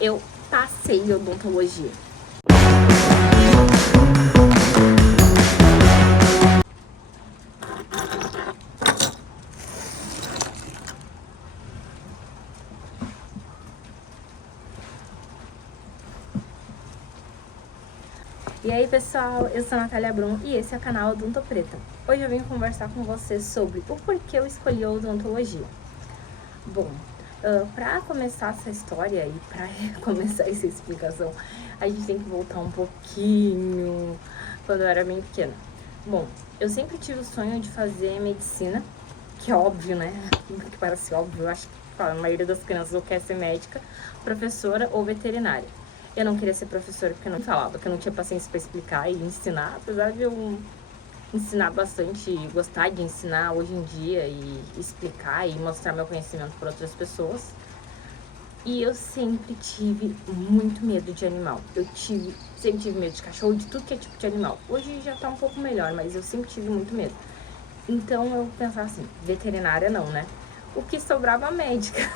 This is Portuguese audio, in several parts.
eu passei em odontologia. E aí pessoal, eu sou a Natália Brum e esse é o canal Odonto Preta. Hoje eu vim conversar com vocês sobre o porquê eu escolhi a odontologia. Bom, para começar essa história e para começar essa explicação, a gente tem que voltar um pouquinho quando eu era bem pequena. Bom, eu sempre tive o sonho de fazer medicina, que é óbvio, né? Que parece óbvio, eu acho que a maioria das crianças ou quer ser médica, professora ou veterinária. Eu não queria ser professora porque eu não falava, que eu não tinha paciência para explicar e ensinar, apesar de eu ensinar bastante e gostar de ensinar hoje em dia e explicar e mostrar meu conhecimento para outras pessoas. E eu sempre tive muito medo de animal. Sempre tive medo de cachorro, de tudo que é tipo de animal. Hoje já tá um pouco melhor, mas eu sempre tive muito medo. Então eu pensava assim, veterinária não, né? O que sobrava médica.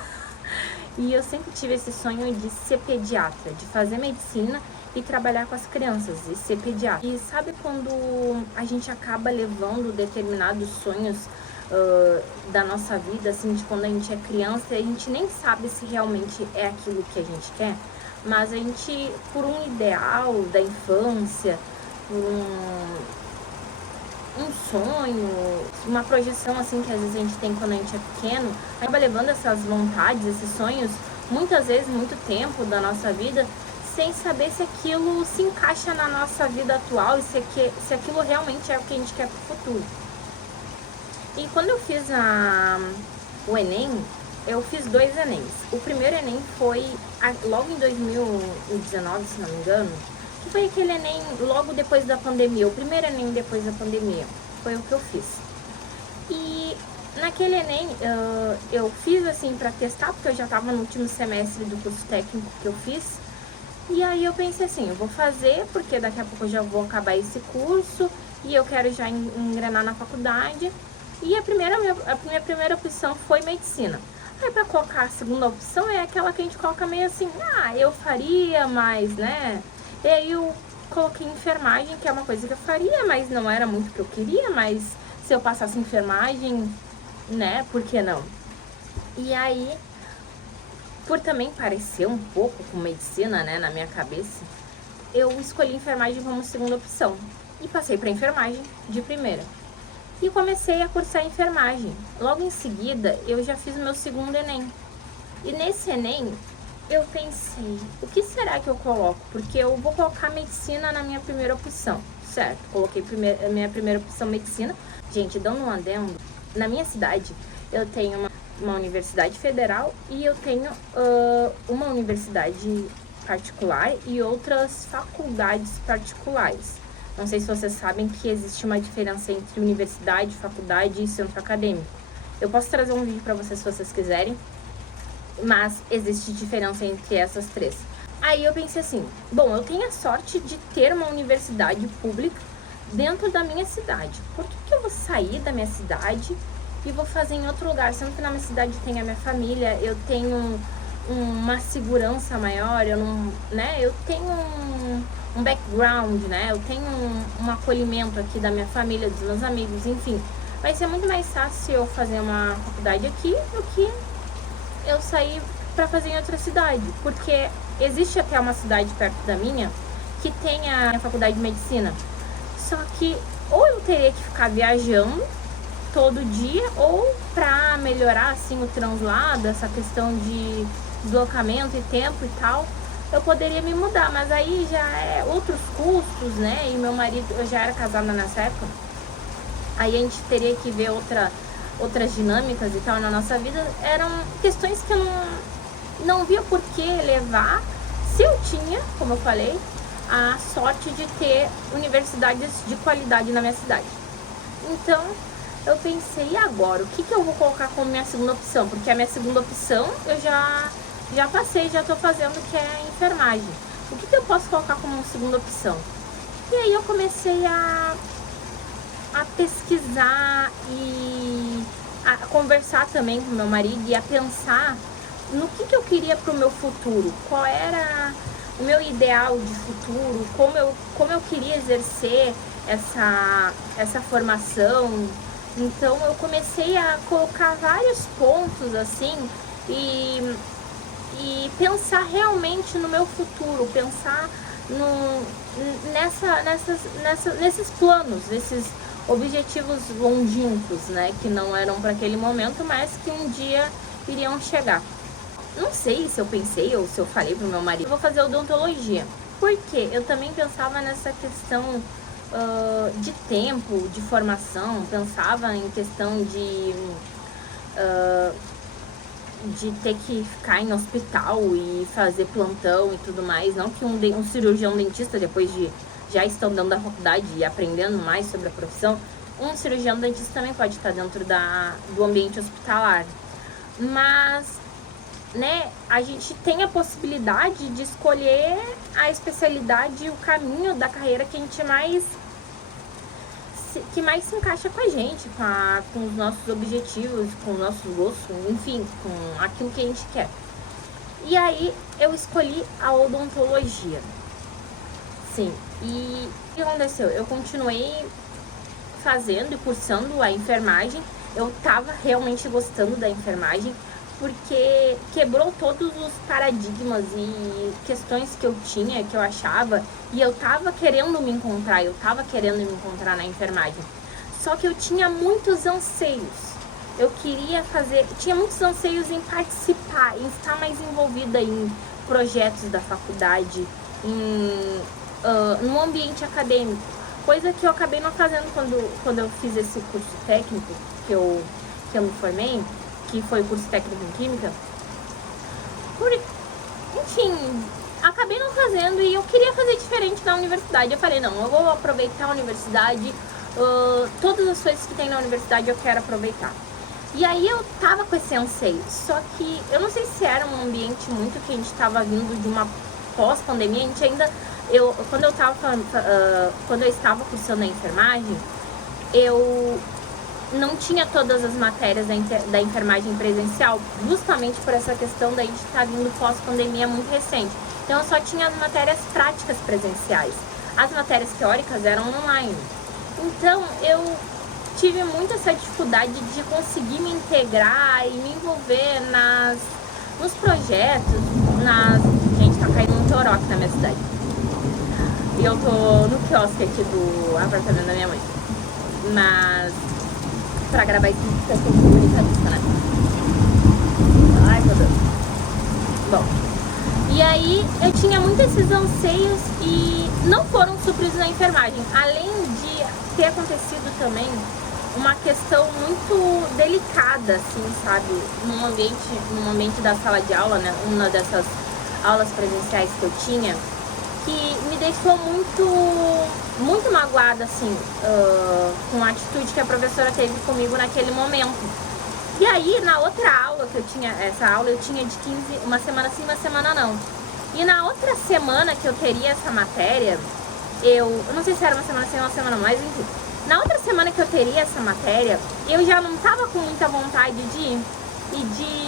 E eu sempre tive esse sonho de ser pediatra, de fazer medicina e trabalhar com as crianças, e ser pediatra. E sabe quando a gente acaba levando determinados sonhos da nossa vida, assim, de quando a gente é criança, e a gente nem sabe se realmente é aquilo que a gente quer, mas a gente, por um ideal da infância, por um sonho, uma projeção assim que às vezes a gente tem quando a gente é pequeno, acaba levando essas vontades, esses sonhos, muitas vezes, muito tempo da nossa vida, sem saber se aquilo se encaixa na nossa vida atual e se aquilo realmente é o que a gente quer pro futuro. E quando eu fiz o Enem, eu fiz 2 Enems. O primeiro Enem foi logo em 2019, se não me engano, que foi aquele Enem logo depois da pandemia, o primeiro Enem depois da pandemia, foi o que eu fiz. E naquele Enem eu fiz assim para testar, porque eu já estava no último semestre do curso técnico que eu fiz. E aí eu pensei assim, eu vou fazer, porque daqui a pouco eu já vou acabar esse curso e eu quero já engrenar na faculdade. E a minha primeira opção foi medicina. Aí pra colocar a segunda opção é aquela que a gente coloca meio assim, eu faria, mas né... E aí eu coloquei enfermagem, que é uma coisa que eu faria, mas não era muito o que eu queria, mas se eu passasse enfermagem, né, por que não? E aí, por também parecer um pouco com medicina, né, na minha cabeça, eu escolhi enfermagem como segunda opção. E passei para enfermagem de primeira. E comecei a cursar enfermagem. Logo em seguida, eu já fiz o meu segundo Enem. E nesse Enem, eu pensei, o que será que eu coloco? Porque eu vou colocar medicina na minha primeira opção, certo? Coloquei a minha primeira opção medicina. Gente, dando um adendo, na minha cidade, eu tenho uma universidade federal e eu tenho uma universidade particular e outras faculdades particulares. Não sei se vocês sabem que existe uma diferença entre universidade, faculdade e centro acadêmico. Eu posso trazer um vídeo para vocês se vocês quiserem, mas existe diferença entre essas três. Aí eu pensei assim, bom, eu tenho a sorte de ter uma universidade pública dentro da minha cidade. Por que eu vou sair da minha cidade e vou fazer em outro lugar? Sendo que na minha cidade tem a minha família, eu tenho uma segurança maior, eu tenho um background, né? Eu tenho um acolhimento aqui da minha família, dos meus amigos, enfim. Vai ser muito mais fácil eu fazer uma faculdade aqui do que eu sair para fazer em outra cidade, porque existe até uma cidade perto da minha que tem a faculdade de medicina, só que ou eu teria que ficar viajando todo dia, ou para melhorar assim o translado, essa questão de deslocamento e tempo e tal, eu poderia me mudar, mas aí já é outros custos, né? E meu marido, eu já era casada nessa época, aí a gente teria que ver outras dinâmicas e tal na nossa vida. Eram questões que eu não via por que levar, se eu tinha, como eu falei, a sorte de ter universidades de qualidade na minha cidade. Então eu pensei, e agora? O que eu vou colocar como minha segunda opção? Porque a minha segunda opção eu já passei, já tô fazendo, que é enfermagem. O que eu posso colocar como segunda opção? E aí eu comecei a pesquisar e a conversar também com meu marido e a pensar no que eu queria pro meu futuro, qual era o meu ideal de futuro, como eu queria exercer essa formação. Então eu comecei a colocar vários pontos assim e pensar realmente no meu futuro, pensar nesses planos, nesses objetivos longínquos, né, que não eram para aquele momento, mas que um dia iriam chegar. Não sei se eu pensei ou se eu falei pro meu marido, eu vou fazer odontologia. Porque eu também pensava nessa questão de tempo, de formação, pensava em questão de ter que ficar em hospital e fazer plantão e tudo mais. Não que um cirurgião dentista, depois de já estão dentro da faculdade e aprendendo mais sobre a profissão, um cirurgião dentista também pode estar dentro do ambiente hospitalar. Mas, né, a gente tem a possibilidade de escolher a especialidade e o caminho da carreira que a gente que mais se encaixa com a gente, com os nossos objetivos, com os nossos gostos, enfim, com aquilo que a gente quer. E aí eu escolhi a odontologia. Sim, e o que aconteceu? Eu continuei fazendo e cursando a enfermagem. Eu tava realmente gostando da enfermagem, porque quebrou todos os paradigmas e questões que eu tinha, que eu achava, e eu tava querendo me encontrar na enfermagem. Só que eu tinha muitos anseios. Eu queria tinha muitos anseios em participar, em estar mais envolvida em projetos da faculdade, no ambiente acadêmico, coisa que eu acabei não fazendo quando eu fiz esse curso técnico que eu me formei, que foi o curso técnico em química. Enfim, acabei não fazendo e eu queria fazer diferente na universidade. Eu falei, não, eu vou aproveitar a universidade, todas as coisas que tem na universidade eu quero aproveitar. E aí eu tava com esse anseio, só que eu não sei se era um ambiente muito que a gente tava vindo de uma pós-pandemia. A gente ainda, quando eu estava cursando a enfermagem, eu não tinha todas as matérias da enfermagem presencial, justamente por essa questão da gente estar vindo pós-pandemia muito recente. Então eu só tinha as matérias práticas presenciais. As matérias teóricas eram online. Então eu tive muita essa dificuldade de conseguir me integrar e me envolver nos projetos, Gente, tá caindo um toró aqui na minha cidade. E eu tô no quiosque aqui do apartamento da minha mãe. Mas pra gravar isso fica sem comunicadista, né? Ai, meu Deus. Bom, e aí eu tinha muito esses anseios e não foram supridos na enfermagem. Além de ter acontecido também uma questão muito delicada, assim, sabe? Num ambiente da sala de aula, né? Uma dessas aulas presenciais que eu tinha, que me deixou muito magoada, assim, com a atitude que a professora teve comigo naquele momento. E aí, na outra aula que eu tinha, essa aula eu tinha de 15, uma semana sim, uma semana não. E na outra semana que eu teria essa matéria, eu não sei se era uma semana sim, uma semana não, mas enfim. Na outra semana que eu teria essa matéria, eu já não tava com muita vontade de ir e de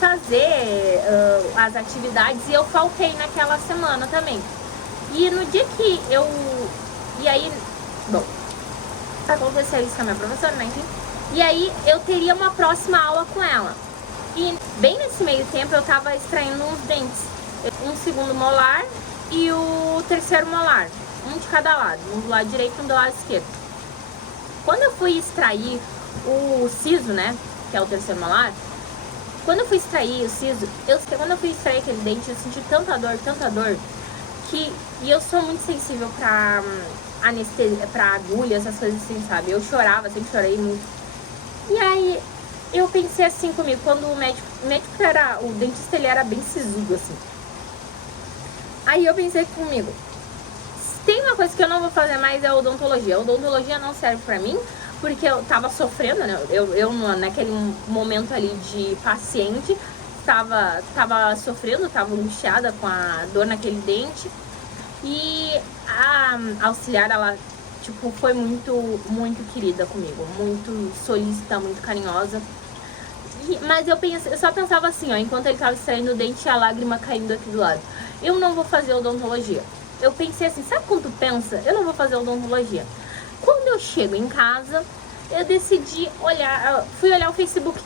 fazer as atividades, e eu faltei naquela semana também. E no dia que e aí, bom, aconteceu isso com a minha professora, né, enfim. E aí eu teria uma próxima aula com ela. E bem nesse meio tempo eu tava extraindo uns dentes, um segundo molar e o terceiro molar, um de cada lado, um do lado direito e um do lado esquerdo. Quando eu fui extrair o siso, né, que é o terceiro molar, quando eu fui extrair o siso, quando eu fui extrair aquele dente, eu senti tanta dor, e eu sou muito sensível pra anestesia, pra agulha, essas coisas assim, sabe? Eu chorava, sempre chorei muito. E aí eu pensei assim comigo, quando o médico o dentista, ele era bem sisudo, assim. Aí eu pensei comigo, tem uma coisa que eu não vou fazer mais, é a odontologia. A odontologia não serve pra mim, porque eu tava sofrendo, né? Eu naquele momento ali de paciente, tava sofrendo, tava angustiada com a dor naquele dente. E a auxiliar, ela, tipo, foi muito, muito querida comigo, muito solícita, muito carinhosa. Mas eu só pensava assim, ó, enquanto ele tava extraindo o dente e a lágrima caindo aqui do lado. Eu não vou fazer odontologia. Eu pensei assim, sabe quando tu pensa? Eu não vou fazer odontologia. Quando eu chego em casa, eu decidi fui olhar o Facebook.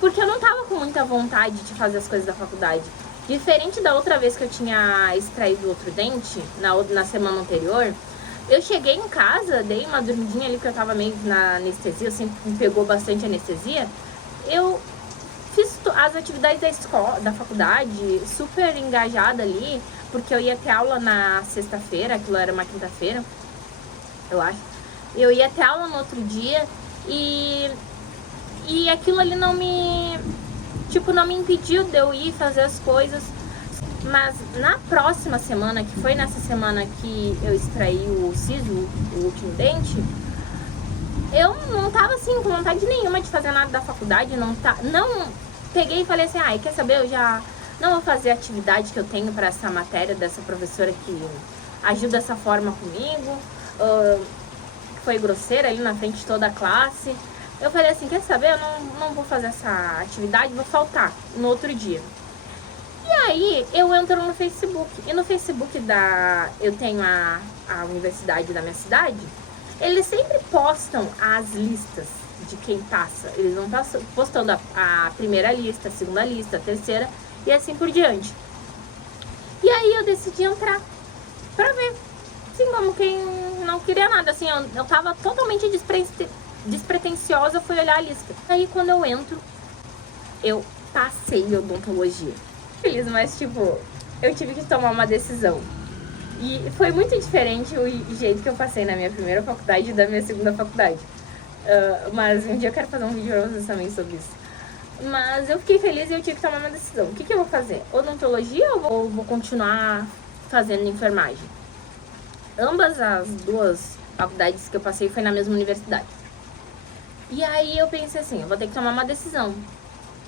Porque eu não tava com muita vontade de fazer as coisas da faculdade. Diferente da outra vez que eu tinha extraído outro dente, na semana anterior, eu cheguei em casa, dei uma dormidinha ali, porque eu tava meio na anestesia, sempre me pegou bastante anestesia. Eu fiz as atividades da escola, da faculdade, super engajada ali, porque eu ia ter aula na sexta-feira, aquilo era uma quinta-feira, eu acho. Eu ia ter aula no outro dia e aquilo ali não me impediu de eu ir fazer as coisas. Mas na próxima semana, que foi nessa semana que eu extraí o siso, o último dente, eu não tava assim com vontade nenhuma de fazer nada da faculdade, não peguei e falei assim, quer saber, eu já não vou fazer a atividade que eu tenho para essa matéria dessa professora que ajuda dessa forma comigo, foi grosseira ali na frente de toda a classe. Eu falei assim, quer saber, eu não vou fazer essa atividade, vou faltar no outro dia. E aí eu entro no Facebook, e no Facebook eu tenho a universidade da minha cidade, eles sempre postam as listas de quem passa. Eles vão postando a primeira lista, a segunda lista, a terceira e assim por diante. E aí eu decidi entrar pra ver. Assim, como quem não queria nada. Assim, eu tava totalmente despretensiosa, fui olhar a lista. Aí quando eu entro, eu passei em odontologia. Feliz, mas tipo, eu tive que tomar uma decisão. E foi muito diferente o jeito que eu passei na minha primeira faculdade e da minha segunda faculdade. Mas um dia eu quero fazer um vídeo pra vocês também sobre isso. Mas eu fiquei feliz e eu tive que tomar uma decisão. O que eu vou fazer? Odontologia ou vou continuar fazendo enfermagem? Ambas as duas faculdades que eu passei foi na mesma universidade. E aí eu pensei assim, eu vou ter que tomar uma decisão.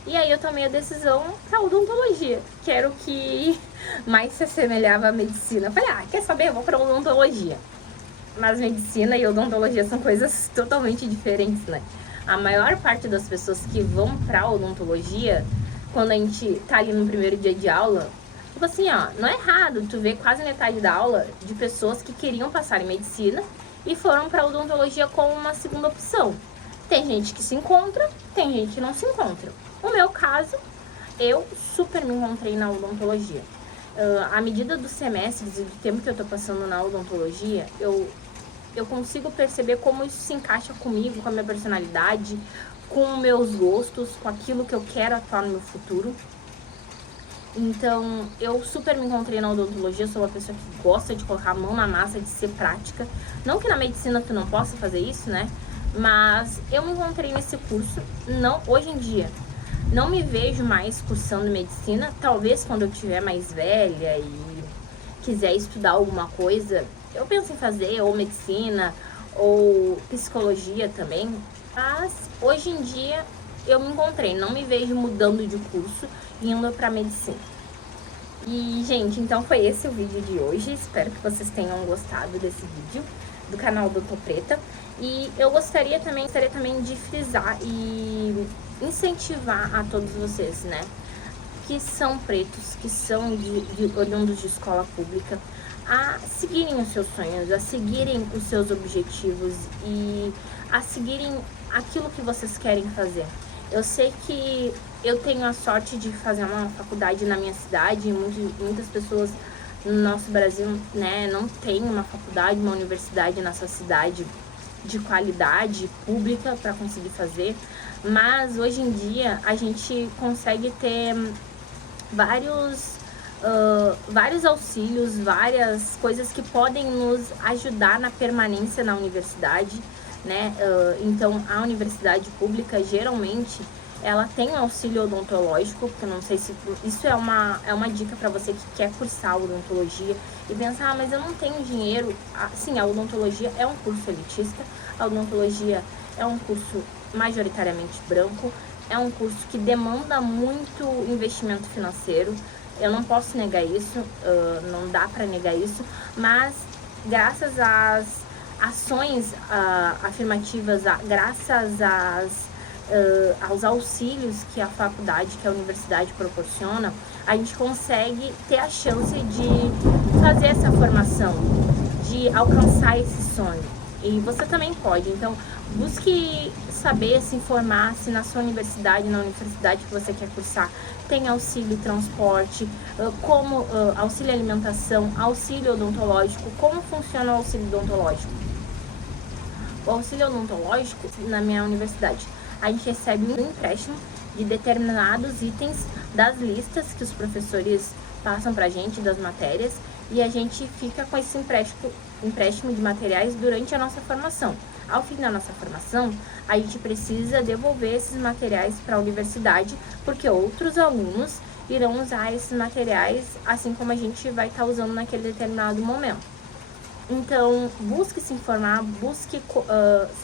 E aí eu tomei a decisão pra odontologia, que era o que mais se assemelhava à medicina. Eu falei, quer saber? Eu vou pra odontologia. Mas medicina e odontologia são coisas totalmente diferentes, né? A maior parte das pessoas que vão pra odontologia, quando a gente tá ali no primeiro dia de aula, tipo assim, não é errado, tu vê quase metade da aula de pessoas que queriam passar em medicina e foram pra odontologia como uma segunda opção. Tem gente que se encontra, tem gente que não se encontra. No meu caso, eu super me encontrei na odontologia. À medida dos semestres e do tempo que eu tô passando na odontologia, eu consigo perceber como isso se encaixa comigo, com a minha personalidade, com meus gostos, com aquilo que eu quero atuar no meu futuro. Então, eu super me encontrei na odontologia, sou uma pessoa que gosta de colocar a mão na massa, de ser prática. Não que na medicina tu não possa fazer isso, né? Mas eu me encontrei nesse curso, hoje em dia. Não me vejo mais cursando medicina, talvez quando eu tiver mais velha e quiser estudar alguma coisa, eu penso em fazer ou medicina ou psicologia também. Mas hoje em dia eu me encontrei, não me vejo mudando de curso e indo pra medicina. E, gente, então foi esse o vídeo de hoje. Espero que vocês tenham gostado desse vídeo do canal Doutor Preta. E eu gostaria também de frisar e incentivar a todos vocês, né, que são pretos, que são oriundos de escola pública, a seguirem os seus sonhos, a seguirem os seus objetivos e a seguirem aquilo que vocês querem fazer. Eu sei que eu tenho a sorte de fazer uma faculdade na minha cidade, e muitas pessoas no nosso Brasil, né, não tem uma faculdade, uma universidade na sua cidade de qualidade pública para conseguir fazer, mas hoje em dia a gente consegue ter vários auxílios, várias coisas que podem nos ajudar na permanência na universidade, né? Então a universidade pública geralmente ela tem um auxílio odontológico, que eu não sei se isso é uma dica para você que quer cursar odontologia e pensar, mas eu não tenho dinheiro. Sim, a odontologia é um curso elitista, a odontologia é um curso majoritariamente branco, é um curso que demanda muito investimento financeiro, eu não posso negar isso, não dá para negar isso, mas graças às ações afirmativas, graças às aos auxílios que a faculdade, que a universidade proporciona, a gente consegue ter a chance de fazer essa formação, de alcançar esse sonho. E você também pode. Então, busque saber, se informar se na sua universidade, na universidade que você quer cursar, tem auxílio transporte, como auxílio alimentação, auxílio odontológico. Como funciona o auxílio odontológico? O auxílio odontológico, na minha universidade, a gente recebe um empréstimo de determinados itens das listas que os professores passam pra gente, das matérias, e a gente fica com esse empréstimo de materiais durante a nossa formação. Ao fim da nossa formação, a gente precisa devolver esses materiais para a universidade, porque outros alunos irão usar esses materiais, assim como a gente vai estar usando naquele determinado momento. Então, busque se informar, busque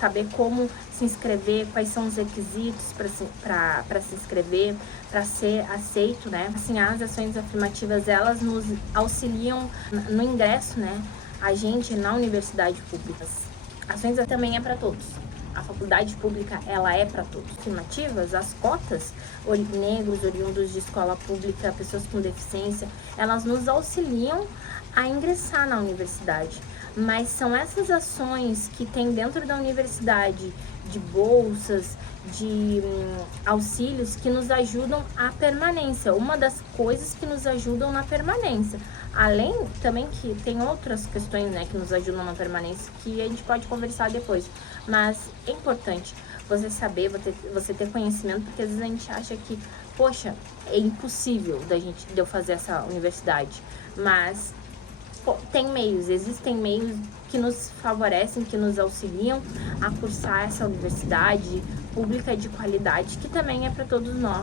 saber como se inscrever, quais são os requisitos para se inscrever, para ser aceito, né? Assim, as ações afirmativas, elas nos auxiliam no ingresso, né? A gente na universidade pública. Ações também é para todos. A faculdade pública, ela é para todos. Afirmativas, as cotas, negros, oriundos de escola pública, pessoas com deficiência, elas nos auxiliam a ingressar na universidade. Mas são essas ações que tem dentro da universidade, de bolsas, de auxílios, que nos ajudam à permanência. Uma das coisas que nos ajudam na permanência. Além também que tem outras questões, né, que nos ajudam na permanência, que a gente pode conversar depois. Mas é importante você saber, você ter conhecimento, porque às vezes a gente acha que, poxa, é impossível de eu fazer essa universidade. Mas tem meios, existem meios que nos favorecem, que nos auxiliam a cursar essa universidade pública de qualidade, que também é para todos nós.